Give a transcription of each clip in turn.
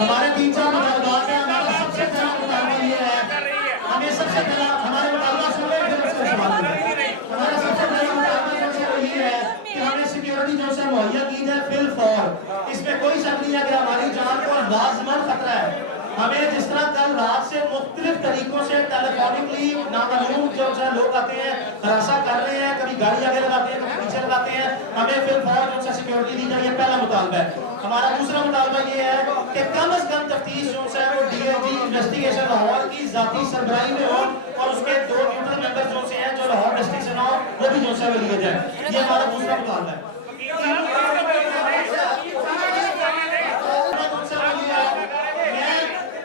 हमारे 3-4 मुतालबात है। हमारा सबसे पहला मुतालबा ये है, हमें सबसे पहला हमारे मुतालबा सुन ले फिर उसके सवाल करें। हमारा सबसे पहला मुतालबा जो है वो ये है कि हमें सिक्योरिटी जो है मुहैया की जाए फिल फॉर। इसमें कोई शक नहीं है कि हमारी जान को लाजमन खतरा है। हमें जिस तरह कल रात से मुख्तलिफ तरीकों से टेलीफोनिकली नामालूम जो है लोग आते हैं, हरासा कर रहे हैं, कभी गाड़ी आगे लगाते हैं, कभी पीछे लगाते हैं, हमें फिर फौज जो सिक्योरिटी दी जाए, ये पहला मुतालबा है। हमारा दूसरा मुतालबा ये है कि कम अज कम तफ्तीश जो है वो डीआईजी इन्वेस्टिगेशन लाहौर की जाती सरबराही में हो और उसके 2 न्यूट्रल मेंबर जो हैं जो लाहौर डिस्ट्रिक्ट से ना हो वो भी जो है वो लिए जाए। ये हमारा दूसरा मुतालबा है।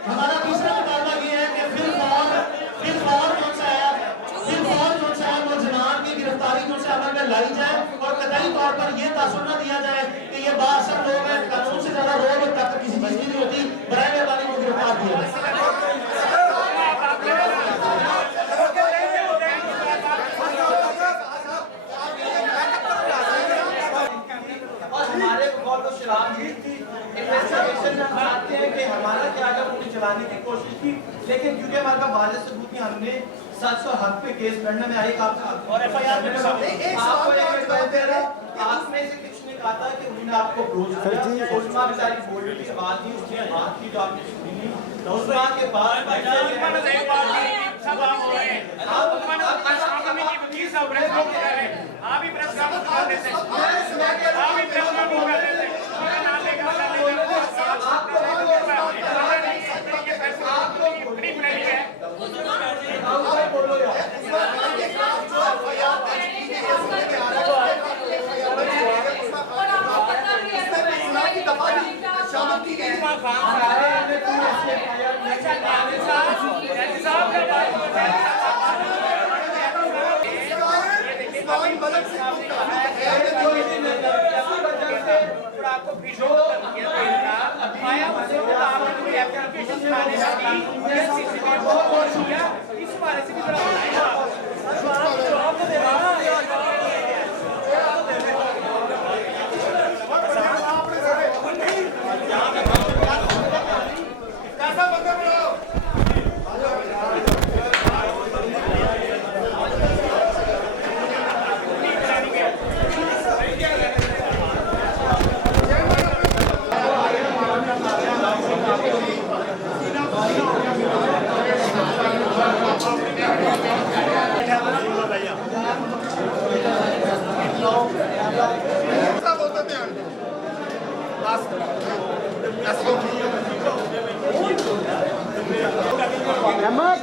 हमारा तीसरा मुतालबा ये है कि फिल फौर जो है वो जनाब की गिरफ्तारी जो है अमल में लाई जाए और कतई तौर पर यह तासुर न दिया जाए कि ये बाअसर लोग हैं, कानून से ज्यादा रोक तक किसी चीज की नहीं होती, बराए मेहरबानी को गिरफ्तार किया जाए। इन्वेस्टिगेशन में चाहते हैं कि हमारा क्या अगर उन्हें चलाने की कोशिश की, लेकिन क्योंकि हमारे पास वाज़ेह सबूत नहीं, हमने 700 हक पे केस लड़ने में आई और एफआईआर में आपने से कुछ ने कहा था कि उन्होंने आपको अप्रोच किया, उस्मा बेचारी बोल रही थी, बात नहीं उसने बात की जो आपने सुनी नहीं। उस्मा के बाद सब आप हो रहे हैं, आप प्रेस कॉन्फ्रेंस की वकील साहब प्रेस कॉन्फ्रेंस कर रहे हैं, आप ही प्रेस कॉन्फ्रेंस कर देते हैं, आप ही प्रेस कॉन्फ्रेंस कर देते हैं, आपको इस बारे से भी Emma?